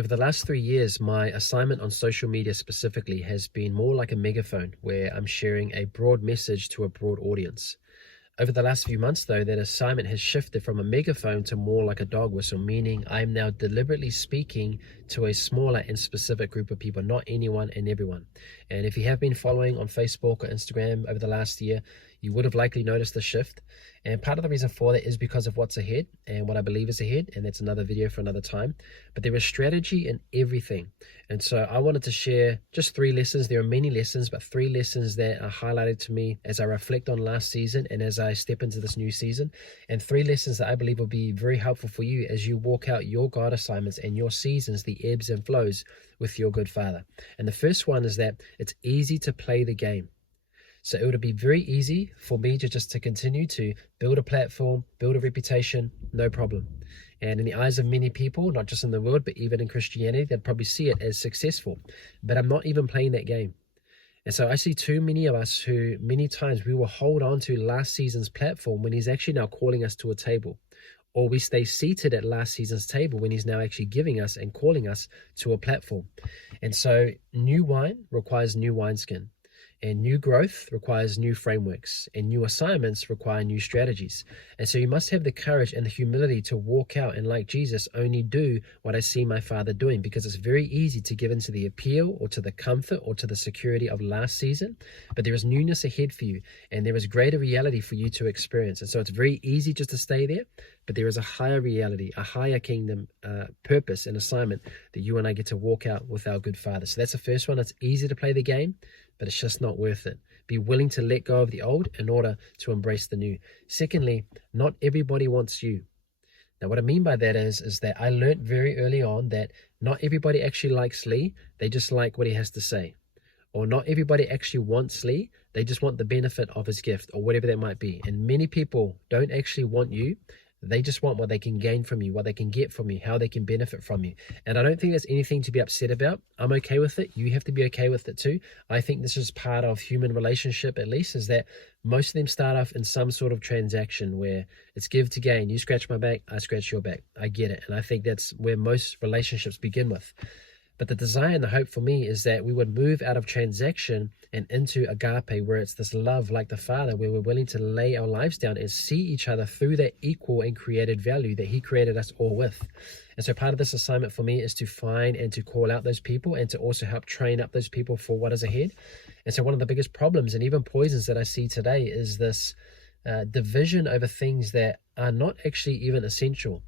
Over the last 3 years, my assignment on social media specifically has been more like a megaphone where I'm sharing a broad message to a broad audience. Over the last few months, though, that assignment has shifted from a megaphone to more like a dog whistle, meaning I'm now deliberately speaking to a smaller and specific group of people, not anyone and everyone. And if you have been following on Facebook or Instagram over the last year, you would have likely noticed the shift. And part of the reason for that is because of what's ahead and what I believe is ahead. And that's another video for another time. But there is strategy in everything. And so I wanted to share just 3 lessons. There are many lessons, but 3 lessons that are highlighted to me as I reflect on last season and as I step into this new season. And 3 lessons that I believe will be very helpful for you as you walk out your God assignments and your seasons, the ebbs and flows with your good Father. And the first one is that it's easy to play the game. So it would be very easy for me to continue to build a platform, build a reputation, no problem. And in the eyes of many people, not just in the world, but even in Christianity, they'd probably see it as successful. But I'm not even playing that game. And so I see too many of us who many times we will hold on to last season's platform when he's actually now calling us to a table. Or we stay seated at last season's table when he's now actually giving us and calling us to a platform. And so new wine requires new wineskin. And new growth requires new frameworks, and new assignments require new strategies. And so you must have the courage and the humility to walk out and, like Jesus, only do what I see my Father doing, because it's very easy to give into the appeal or to the comfort or to the security of last season. But there is newness ahead for you, and there is greater reality for you to experience. And so it's very easy just to stay there, but there is a higher reality, a higher kingdom purpose and assignment that you and I get to walk out with our good Father. So that's the first one. It's easy to play the game, but it's just not worth it. Be willing to let go of the old in order to embrace the new. Secondly, not everybody wants you. Now, what I mean by that is that I learned very early on that not everybody actually likes Lee. They just like what he has to say. Or not everybody actually wants Lee. They just want the benefit of his gift or whatever that might be. And many people don't actually want you. They just want what they can gain from you, what they can get from you, how they can benefit from you. And I don't think there's anything to be upset about. I'm okay with it. You have to be okay with it too. I think this is part of human relationship, at least, is that most of them start off in some sort of transaction where it's give to gain. You scratch my back, I scratch your back. I get it. And I think that's where most relationships begin with. But the desire and the hope for me is that we would move out of transaction and into agape, where it's this love like the Father, where we're willing to lay our lives down and see each other through that equal and created value that he created us all with. And so part of this assignment for me is to find and to call out those people and to also help train up those people for what is ahead. And so one of the biggest problems and even poisons that I see today is this division over things that are not actually even essential.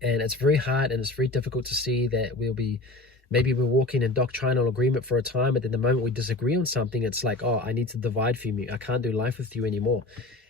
And it's very hard and it's very difficult to see that maybe we're walking in doctrinal agreement for a time, but then the moment we disagree on something, it's like, oh, I need to divide from you. I can't do life with you anymore.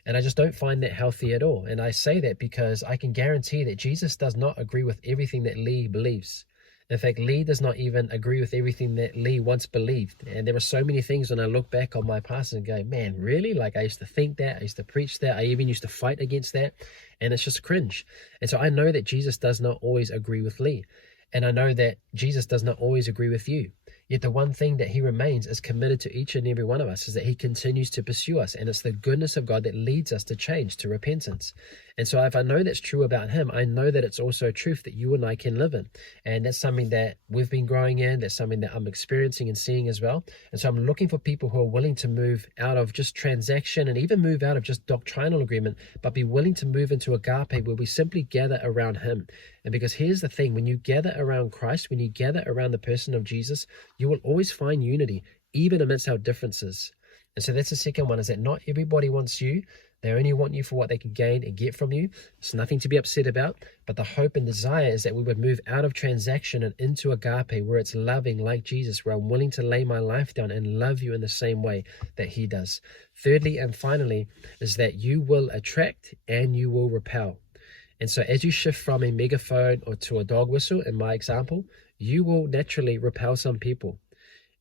And I just don't find that healthy at all. And I say that because I can guarantee that Jesus does not agree with everything that Lee believes. In fact, Lee does not even agree with everything that Lee once believed. And there are so many things when I look back on my past and go, man, really? Like, I used to think that, I used to preach that, I even used to fight against that. And it's just cringe. And so I know that Jesus does not always agree with Lee. And I know that Jesus does not always agree with you. Yet the one thing that he remains is committed to each and every one of us is that he continues to pursue us. And it's the goodness of God that leads us to change, to repentance. And so if I know that's true about him, I know that it's also a truth that you and I can live in. And that's something that we've been growing in. That's something that I'm experiencing and seeing as well. And so I'm looking for people who are willing to move out of just transaction and even move out of just doctrinal agreement, but be willing to move into agape, where we simply gather around him. And because here's the thing, when you gather around Christ, when you gather around the person of Jesus, you will always find unity, even amidst our differences. And so that's the second one, is that not everybody wants you. They only want you for what they can gain and get from you. It's nothing to be upset about. But the hope and desire is that we would move out of transaction and into agape, where it's loving like Jesus, where I'm willing to lay my life down and love you in the same way that he does. Thirdly and finally is that you will attract and you will repel. And so as you shift from a megaphone or to a dog whistle, in my example, you will naturally repel some people.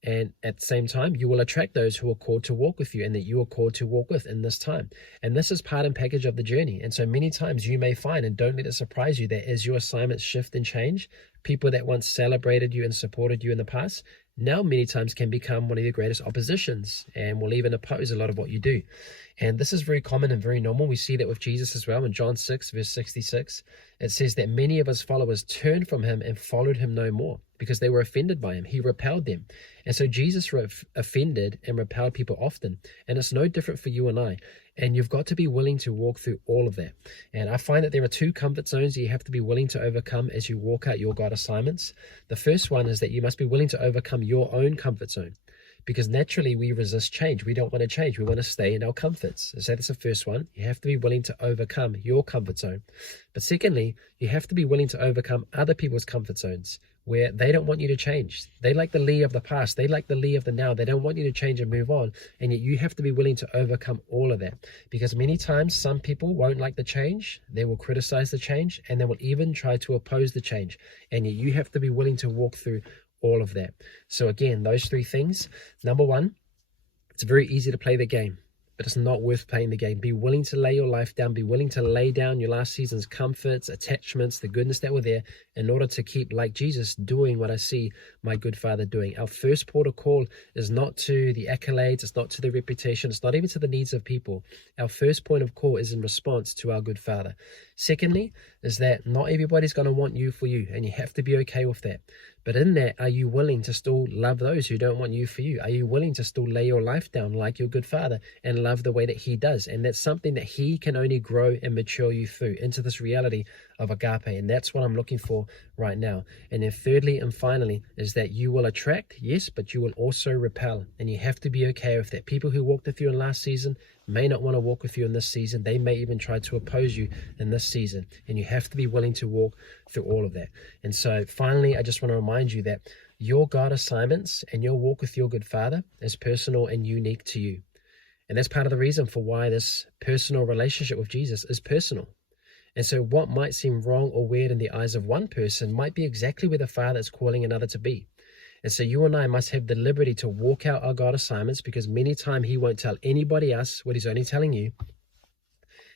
And at the same time, you will attract those who are called to walk with you and that you are called to walk with in this time. And this is part and package of the journey. And so many times you may find, and don't let it surprise you, that as your assignments shift and change, people that once celebrated you and supported you in the past, now many times can become one of your greatest oppositions and will even oppose a lot of what you do. And this is very common and very normal. We see that with Jesus as well in John 6, verse 66. It says that many of his followers turned from him and followed him no more because they were offended by him. He repelled them. And so Jesus offended and repelled people often. And it's no different for you and I. And you've got to be willing to walk through all of that. And I find that there are two comfort zones you have to be willing to overcome as you walk out your God assignments. The first one is that you must be willing to overcome your own comfort zone. Because naturally we resist change. We don't want to change. We want to stay in our comforts. So that's the first one. You have to be willing to overcome your comfort zone. But secondly, you have to be willing to overcome other people's comfort zones where they don't want you to change. They like the Lee of the past. They like the Lee of the now. They don't want you to change and move on. And yet you have to be willing to overcome all of that. Because many times some people won't like the change. They will criticize the change and they will even try to oppose the change. And yet you have to be willing to walk through all of that. So again, those three things. Number one, it's very easy to play the game, but it's not worth playing the game. Be willing to lay your life down. Be willing to lay down your last season's comforts, attachments, the goodness that were there in order to keep, like Jesus, doing what I see my good Father doing. Our first port of call is not to the accolades. It's not to the reputation. It's not even to the needs of people. Our first point of call is in response to our good Father. Secondly, is that not everybody's going to want you for you, and you have to be okay with that. But in that, are you willing to still love those who don't want you for you? Are you willing to still lay your life down like your good Father and love the way that he does? And that's something that he can only grow and mature you through into this reality of agape. And that's what I'm looking for right now. And then thirdly and finally is that you will attract, yes, but you will also repel. And you have to be okay with that. People who walked with you in last season may not want to walk with you in this season. They may even try to oppose you in this season. And you have to be willing to walk through all of that. And so finally, I just want to remind you that your God assignments and your walk with your good Father is personal and unique to you. And that's part of the reason for why this personal relationship with Jesus is personal. And so what might seem wrong or weird in the eyes of one person might be exactly where the Father is calling another to be. And so you and I must have the liberty to walk out our God assignments, because many times he won't tell anybody else what he's only telling you.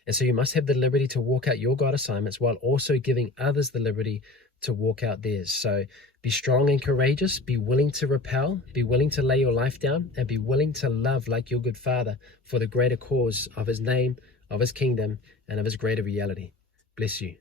And so you must have the liberty to walk out your God assignments while also giving others the liberty to walk out theirs. So be strong and courageous, be willing to repel, be willing to lay your life down, and be willing to love like your good Father for the greater cause of his name, of his kingdom, and of his greater reality. Bless you.